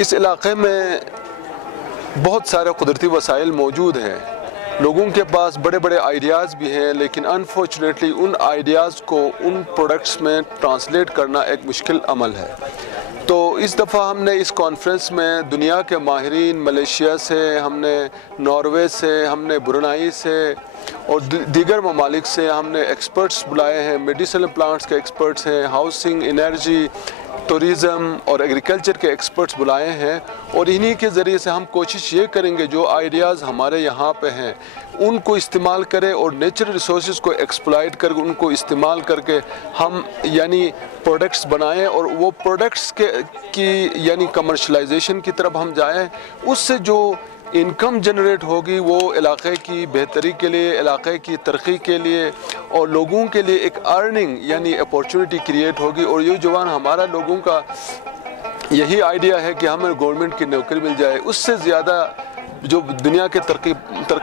اس علاقے میں بہت سارے قدرتی وسائل موجود ہیں، لوگوں کے پاس بڑے بڑے آئیڈیاز بھی ہیں، لیکن انفارچونیٹلی ان آئیڈیاز کو ان پروڈکٹس میں ٹرانسلیٹ کرنا ایک مشکل عمل ہے۔ تو اس دفعہ ہم نے اس کانفرنس میں دنیا کے ماہرین، ملیشیا سے، ہم نے ناروے سے، ہم نے برونائی سے اور دیگر ممالک سے ہم نے ایکسپرٹس بلائے ہیں، میڈیسنل پلانٹس کے ایکسپرٹس ہیں، ہاؤسنگ، انرجی، ٹورزم اور ایگریکلچر کے ایکسپرٹس بلائے ہیں، اور انہی کے ذریعے سے ہم کوشش یہ کریں گے جو آئیڈیاز ہمارے یہاں پہ ہیں ان کو استعمال کریں اور نیچرل ریسورسز کو ایکسپلائٹ کر کے ان کو استعمال کر کے ہم یعنی پروڈکٹس بنائیں، اور وہ پروڈکٹس کی یعنی کمرشلائزیشن کی طرف ہم جائیں۔ اس سے جو انکم جنریٹ ہوگی وہ علاقے کی بہتری کے لیے، علاقے کی ترقی کے لیے اور لوگوں کے لیے ایک ارننگ یعنی اپورچونٹی کریٹ ہوگی۔ اور یہ جوان ہمارا لوگوں کا یہی آئیڈیا ہے کہ ہمیں گورنمنٹ کی نوکری مل جائے، اس سے زیادہ جو دنیا کے ترقی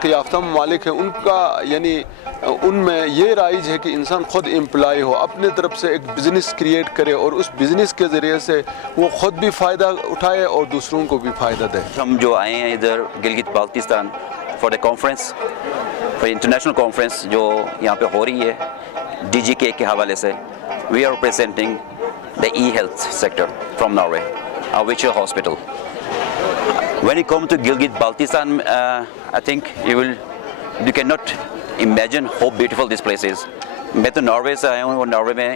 یافتہ ممالک ہیں ان کا یعنی ان میں یہ رائج ہے کہ انسان خود امپلائی ہو، اپنے طرف سے ایک بزنس کریٹ کرے اور اس بزنس کے ذریعے سے وہ خود بھی فائدہ اٹھائے اور دوسروں کو بھی فائدہ دے۔ ہم جو آئے ہیں ادھر Gilgit Baltistan for the conference, for international conference جو یہاں پہ ہو رہی ہے ڈی جی کے حوالے سے، we are representing the e health sector from Norway, which hospital. When you come to Gilgit-Baltistan, I think you cannot imagine how beautiful this place is. میں تو ناروے سے آیا ہوں اور ناروے میں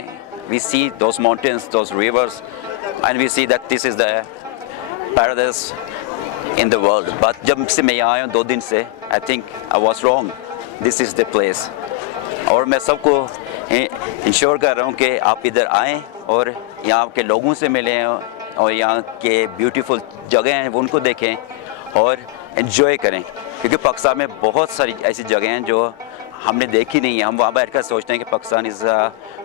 we see those mountains, those rivers, and we see that this is the paradise in the world. But جب سے میں یہاں آیا ہوں 2 دن سے I think I was wrong. This is the place. اور میں سب کو انشور کر رہا ہوں کہ آپ ادھر آئیں اور یہاں کے لوگوں سے ملیں اور یہاں کے بیوٹیفل جگہیں ہیں وہ ان کو دیکھیں اور انجوائے کریں، کیونکہ پاکستان میں بہت ساری ایسی جگہیں ہیں جو ہم نے دیکھی نہیں ہیں۔ ہم وہاں بیٹھ کر سوچتے ہیں کہ پاکستان از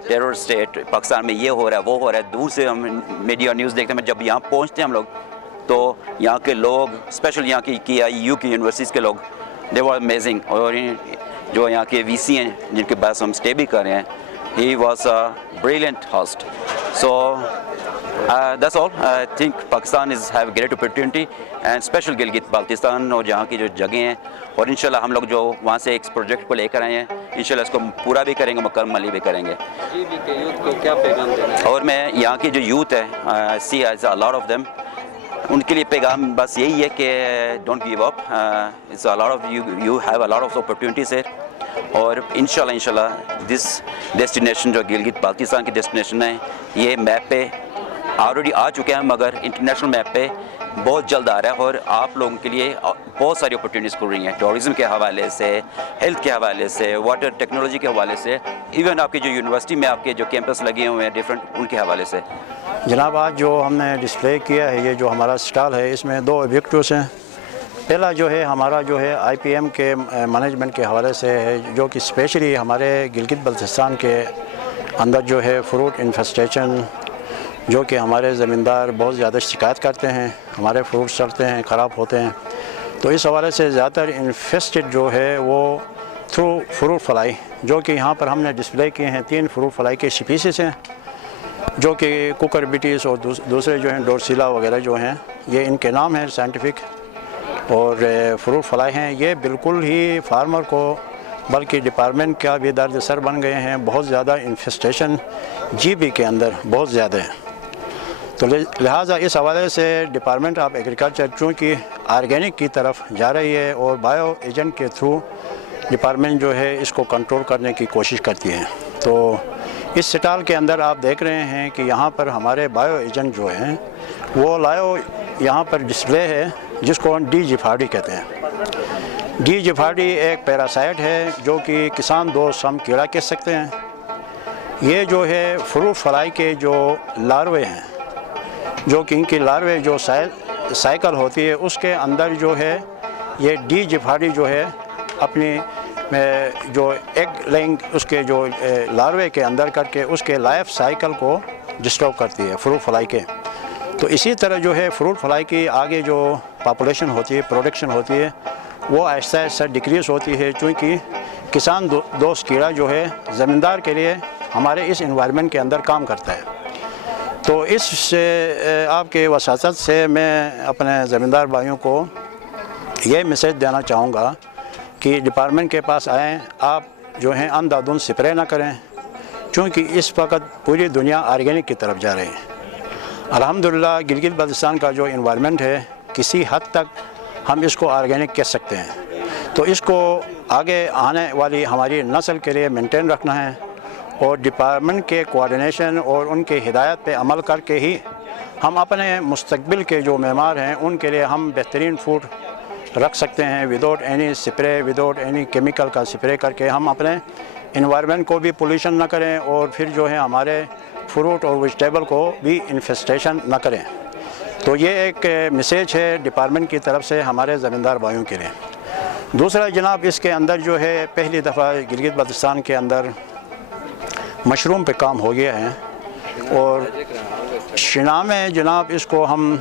ٹیرر اسٹیٹ، پاکستان میں یہ ہو رہا ہے وہ ہو رہا ہے، دور سے ہم میڈیا نیوز دیکھتے ہیں۔ جب یہاں پہنچتے ہیں ہم لوگ تو یہاں کے لوگ، اسپیشل یہاں کی یو کی یونیورسٹیز کے لوگ، دے ور امیزنگ۔ اور جو یہاں کے وی سی ہیں جن کے پاس ہم اسٹے بھی کر رہے ہیں، he was a brilliant host. So that's all. I think Pakistan have a great opportunity and special Gilgit Baltistan اور جہاں کی جو جگہیں ہیں، اور انشاءاللہ ہم لوگ جو وہاں سے ایک پروجیکٹ کو لے کر آئے ہیں انشاءاللہ اس کو پورا بھی کریں گے، مکمل بھی کریں گے۔ یوتھ کو کیا پیغام دینا؟ اور میں یہاں کی جو یوتھ ہے see as a lot of them، ان کے لیے پیغام بس یہی ہے کہ don't give up, it's a lot of you have a lot of opportunities here۔ اور انشاءاللہ دس ڈیسٹینیشن جو گلگت بالتستان کی ڈیسٹینیشن ہے یہ میپ پہ آلریڈی آ چکے ہیں، مگر انٹرنیشنل میپ پہ بہت جلد آ رہا ہے، اور آپ لوگوں کے لیے بہت ساری اپرچونیٹیز کھل رہی ہیں، ٹورزم کے حوالے سے، ہیلتھ کے حوالے سے، واٹر ٹیکنالوجی کے حوالے سے، ایون آپ کی جو یونیورسٹی میں آپ کے جو کیمپس لگے ہوئے ہیں ڈفرینٹ، ان کے حوالے سے۔ جناب آج جو ہم نے ڈسپلے کیا ہے، یہ جو ہمارا اسٹال ہے، اس میں 2 آبجیکٹوز ہیں۔ پہلا جو ہے ہمارا جو ہے آئی پی ایم کے مینجمنٹ کے حوالے سے ہے، جو کہ اسپیشلی ہمارے گلگت بلتستان کے اندر جو ہے فروٹ انفیسٹیشن، جو کہ ہمارے زمیندار بہت زیادہ شکایت کرتے ہیں، ہمارے فروٹ سڑتے ہیں، خراب ہوتے ہیں، تو اس حوالے سے زیادہ تر انفیسٹڈ جو ہے وہ تھرو فروٹ فلائی، جو کہ یہاں پر ہم نے ڈسپلے کیے ہیں 3 فروٹ فلائی کے اسپیسیز ہیں، جو کہ کوکربیٹیس اور دوسرے جو ہیں ڈورسیلا وغیرہ جو ہیں، یہ ان کے نام ہیں سائنٹیفک، اور فروٹ فلائی ہیں۔ یہ بالکل ہی فارمر کو بلکہ ڈپارٹمنٹ کا بھی درد سر بن گئے ہیں، بہت زیادہ انفیسٹیشن جی بی کے اندر بہت زیادہ ہے، تو لہٰذا اس حوالے سے ڈپارٹمنٹ آف ایگریکلچر چونکہ آرگینک کی طرف جا رہی ہے اور بایو ایجنٹ کے تھرو ڈپارٹمنٹ جو ہے اس کو کنٹرول کرنے کی کوشش کرتی ہے۔ تو اس سٹال کے اندر آپ دیکھ رہے ہیں کہ یہاں پر ہمارے بایو ایجنٹ جو ہیں وہ لائیو یہاں پر ڈسپلے ہے، جس کو ڈی جیفارڈی کہتے ہیں۔ ڈی جیفارڈی ایک پیراسائٹ ہے جو کہ کسان دوست ہم کیڑا کہہ سکتے ہیں۔ یہ جو ہے فروٹ فلائی کے جو لاروے ہیں، جو کہ ان کی لاروے جو سائیکل ہوتی ہے اس کے اندر جو ہے یہ ڈی جیفارڈی جو ہے اپنی جو ایگ لینگ اس کے جو لاروے کے اندر کر کے اس کے لائف سائیکل کو ڈسٹرب کرتی ہے فروٹ فلائی کے۔ تو اسی طرح جو ہے فروٹ فلائی کی آگے جو پاپولیشن ہوتی ہے، پروڈکشن ہوتی ہے، وہ آہستہ آہستہ ڈکریز ہوتی ہے، چونکہ کسان دوست کیڑا جو ہے زمیندار کے لیے ہمارے اس انوائرمنٹ کے اندر کام کرتا ہے۔ تو اس سے آپ کے وساطت سے میں اپنے زمیندار بھائیوں کو یہ میسیج دینا چاہوں گا کہ ڈپارٹمنٹ کے پاس آئیں، آپ جو ہیں اندھا دھند سپرے نہ کریں، چونکہ اس وقت پوری دنیا آرگینک کی طرف جا رہی ہے۔ الحمدللہ گلگت بلتستان کا جو انوائرمنٹ ہے کسی حد تک ہم اس کو آرگینک کہہ سکتے ہیں، تو اس کو آگے آنے والی ہماری نسل کے لیے مینٹین رکھنا ہے، اور ڈپارٹمنٹ کے کوآرڈینیشن اور ان کے ہدایت پہ عمل کر کے ہی ہم اپنے مستقبل کے جو معمار ہیں ان کے لیے ہم بہترین فوڈ رکھ سکتے ہیں، without any spray, without any chemical کا سپرے کر کے ہم اپنے انوائرمنٹ کو بھی پولیوشن نہ کریں، اور پھر جو ہے ہمارے فروٹ اور ویجیٹیبل کو بھی انفیسٹیشن نہ کریں۔ تو یہ ایک میسیج ہے ڈپارٹمنٹ کی طرف سے ہمارے زمیندار بھائیوں کے لیے۔ دوسرا جناب، اس کے اندر جو ہے پہلی دفعہ گلگت بلتستان کے اندر مشروم پہ کام ہو گیا ہے، اور شنا میں جناب اس کو ہم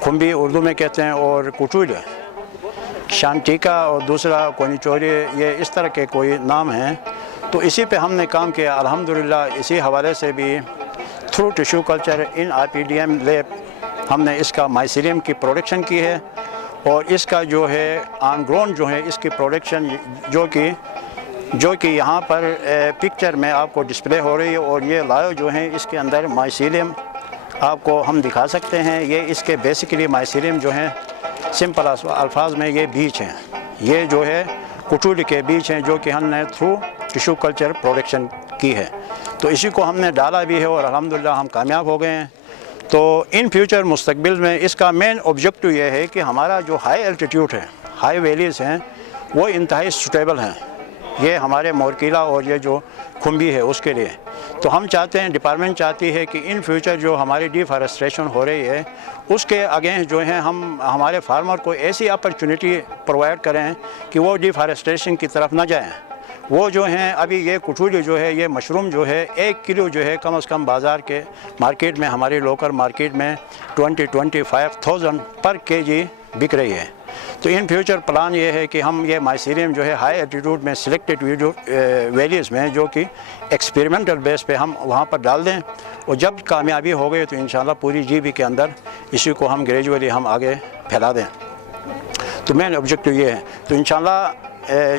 کھمبی اردو میں کہتے ہیں، اور کٹول شانٹیکا اور دوسرا کونیچوری، یہ اس طرح کے کوئی نام ہیں۔ تو اسی پہ ہم نے کام کیا الحمدللہ۔ اسی حوالے سے بھی تھرو ٹیشو کلچر ان IPDM لیب ہم نے اس کا مائسیلیم کی پروڈکشن کی ہے، اور اس کا جو ہے آن گراؤنڈ جو ہے اس کی پروڈکشن جو کہ یہاں پر پکچر میں آپ کو ڈسپلے ہو رہی ہے، اور یہ لائیو جو ہیں اس کے اندر مائسیلیم آپ کو ہم دکھا سکتے ہیں۔ یہ اس کے بیسیکلی مائسیلیم جو ہیں سمپل الفاظ میں یہ بیج ہیں، یہ جو ہے کٹول کے بیج ہیں جو کہ ہم نے تھرو ٹیشو کلچر پروڈکشن کی ہے۔ تو اسی کو ہم نے ڈالا بھی ہے، اور الحمدللہ ہم کامیاب ہو گئے ہیں۔ تو ان فیوچر مستقبل میں اس کا مین آبجیکٹو یہ ہے کہ ہمارا جو ہائی الٹیٹیوڈ ہے، ہائی ویلیز ہیں، وہ انتہائی سوٹیبل ہیں، یہ ہمارے مورکیلا اور یہ جو کھمبی ہے اس کے لیے۔ تو ہم چاہتے ہیں، ڈپارٹمنٹ چاہتی ہے کہ ان فیوچر جو ہماری ڈیفارسٹریشن ہو رہی ہے اس کے اگینسٹ جو ہیں ہم ہمارے فارمر کو ایسی اپرچونٹی پرووائڈ کریں کہ وہ ڈیفارسٹریشن کی طرف نہ جائیں۔ وہ جو ہیں ابھی یہ کٹولی جو ہے، یہ مشروم جو ہے 1 کلو جو ہے کم از کم بازار کے مارکیٹ میں، ہماری لوکل مارکیٹ میں 25,000 پر kg بک رہی ہے۔ تو ان فیوچر پلان یہ ہے کہ ہم یہ مائسیلیم جو ہے ہائی ایلٹیٹیوڈ میں سلیکٹڈ ویلیز میں جو کہ ایکسپیریمنٹل بیس پہ ہم وہاں پر ڈال دیں، اور جب کامیابی ہو گئی تو انشاءاللہ پوری GB کے اندر اسی کو ہم گریجولی ہم آگے پھیلا دیں۔ تو مین آبجیکٹو یہ ہے۔ تو انشاءاللہ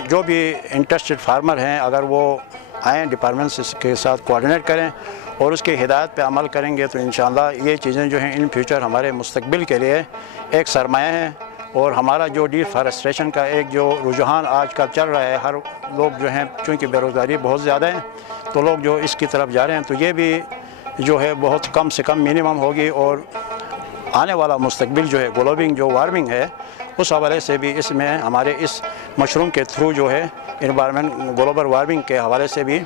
جو بھی انٹرسٹڈ فارمر ہیں اگر وہ آئیں ڈپارٹمنٹ کے ساتھ کوآرڈینیٹ کریں اور اس کی ہدایت پہ عمل کریں گے تو انشاءاللہ یہ چیزیں جو ہیں ان فیوچر ہمارے مستقبل کے لیے ایک سرمایہ ہے۔ اور ہمارا جو ڈیفارسٹریشن کا ایک جو رجحان آج کل چل رہا ہے، ہر لوگ جو ہیں چونکہ بے روزگاری بہت زیادہ ہے تو لوگ جو اس کی طرف جا رہے ہیں، تو یہ بھی جو ہے بہت کم سے کم منیمم ہوگی، اور آنے والا مستقبل جو ہے گلوبل جو وارمنگ ہے اس حوالے سے بھی اس میں ہمارے اس مشروم کے تھرو جو ہے انوائرمنٹ گلوبل وارمنگ کے حوالے سے بھی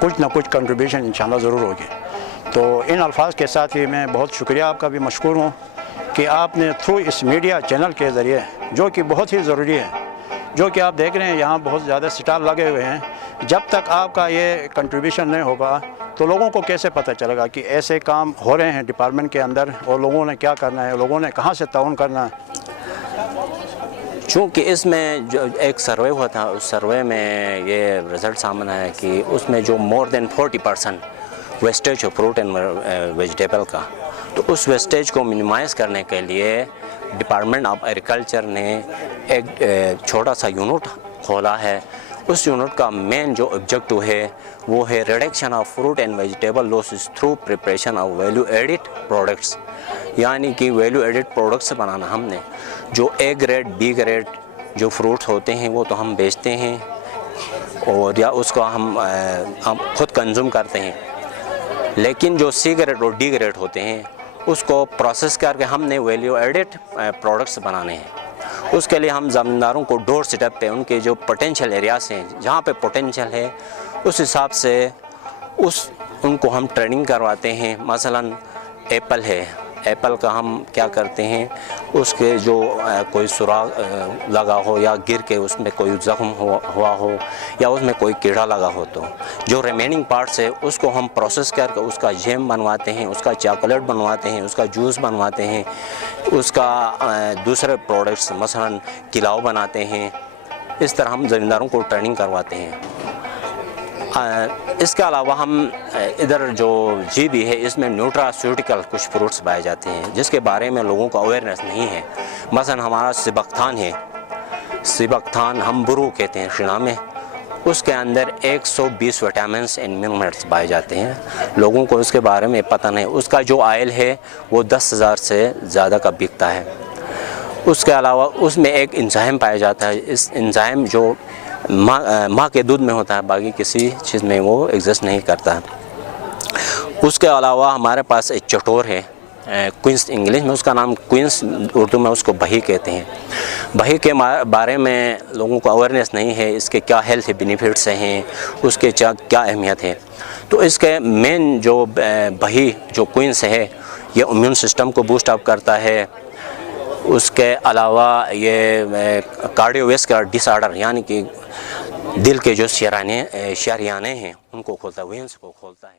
کچھ نہ کچھ کنٹریبیوشن انشاءاللہ ضرور ہوگی۔ تو ان الفاظ کے ساتھ ہی میں بہت شکریہ آپ کا بھی مشکور ہوں کہ آپ نے تھرو اس میڈیا چینل کے ذریعے، جو کہ بہت ہی ضروری ہے، جو کہ آپ دیکھ رہے ہیں یہاں بہت زیادہ اسٹال لگے ہوئے ہیں، جب تک آپ کا یہ کنٹریبیوشن نہیں ہوگا تو لوگوں کو کیسے پتہ چلے گا کہ ایسے کام ہو رہے ہیں ڈپارٹمنٹ کے اندر اور لوگوں نے کیا کرنا ہے، لوگوں نے کہاں سے تعاون کرنا ہے۔ چونکہ اس میں جو ایک سروے ہوا تھا، اس سروے میں یہ رزلٹ سامنے آیا کہ اس میں جو مور دین 40% wastage who fruit and vegetable کا، تو اس ویسٹیج کو منیمائز کرنے کے لیے ڈپارٹمنٹ آف ایگریکلچر نے ایک چھوٹا سا یونٹ کھولا ہے۔ اس یونٹ کا مین جو آبجیکٹو ہے وہ ہے reduction of fruit and vegetable losses through preparation of value added products, یعنی کہ ویلیو ایڈڈ پروڈکٹس بنانا۔ ہم نے جو A گریڈ B گریڈ جو فروٹس ہوتے ہیں وہ تو ہم بیچتے ہیں اور یا اس کو ہم خود کنزیوم کرتے ہیں، لیکن جو C گریڈ اور D گریڈ ہوتے ہیں اس کو پروسیس کر کے ہم نے ویلیو ایڈڈ پروڈکٹس بنانے ہیں۔ اس کے لیے ہم زمینداروں کو ڈور سٹیپ پہ ان کے جو پوٹینشیل ایریاز ہیں، جہاں پہ پوٹینشیل ہے اس حساب سے ان کو ہم ٹریننگ کرواتے ہیں۔ مثلا ایپل ہے، ایپل کا ہم کیا کرتے ہیں، اس کے جو کوئی سوراخ لگا ہو یا گر کے اس میں کوئی زخم ہوا ہو یا اس میں کوئی کیڑا لگا ہو، تو جو ریمیننگ پارٹس ہے اس کو ہم پروسیس کر کے اس کا جیم بنواتے ہیں، اس کا چاکلیٹ بنواتے ہیں، اس کا جوس بنواتے ہیں، اس کا دوسرے پروڈکٹس مثلا کلاؤ بناتے ہیں۔ اس طرح ہم زمینداروں کو ٹریننگ کرواتے ہیں۔ اس کے علاوہ ہم ادھر جو جی بی ہے اس میں نیوٹراسیوٹیکل کچھ فروٹس پائے جاتے ہیں جس کے بارے میں لوگوں کو اویئرنیس نہیں ہے. مثلا ہمارا سبکتھان ہے, سبکتھان ہم برو کہتے ہیں شنا میں, اس کے اندر 120 وٹامنس اینڈ منرلس پائے جاتے ہیں. لوگوں کو اس کے بارے میں پتہ نہیں. اس کا جو آئل ہے وہ 10,000 سے زیادہ کا بکتا ہے. اس کے علاوہ اس میں ایک انزائم پایا جاتا ہے. اس انزائم جو ماں کے دودھ میں ہوتا ہے, باقی کسی چیز میں وہ ایگزسٹ نہیں کرتا. اس کے علاوہ ہمارے پاس ایک چٹور ہے, کوئنس انگلش میں اس کا نام کوئنس, اردو میں اس کو بہی کہتے ہیں. بہی کے بارے میں لوگوں کو اویئرنیس نہیں ہے, اس کے کیا ہیلتھ بینیفٹس ہیں, اس کے کیا اہمیت ہے. تو اس کے مین جو بہی جو کوئنس ہے یہ امیون سسٹم کو بوسٹ اپ کرتا ہے. اس کے علاوہ یہ کارڈیو ویسکولر ڈس آرڈر یعنی کہ دل کے جو شریانیں ہیں ان کو کھولتا ہے, وینس کو کھولتا ہے.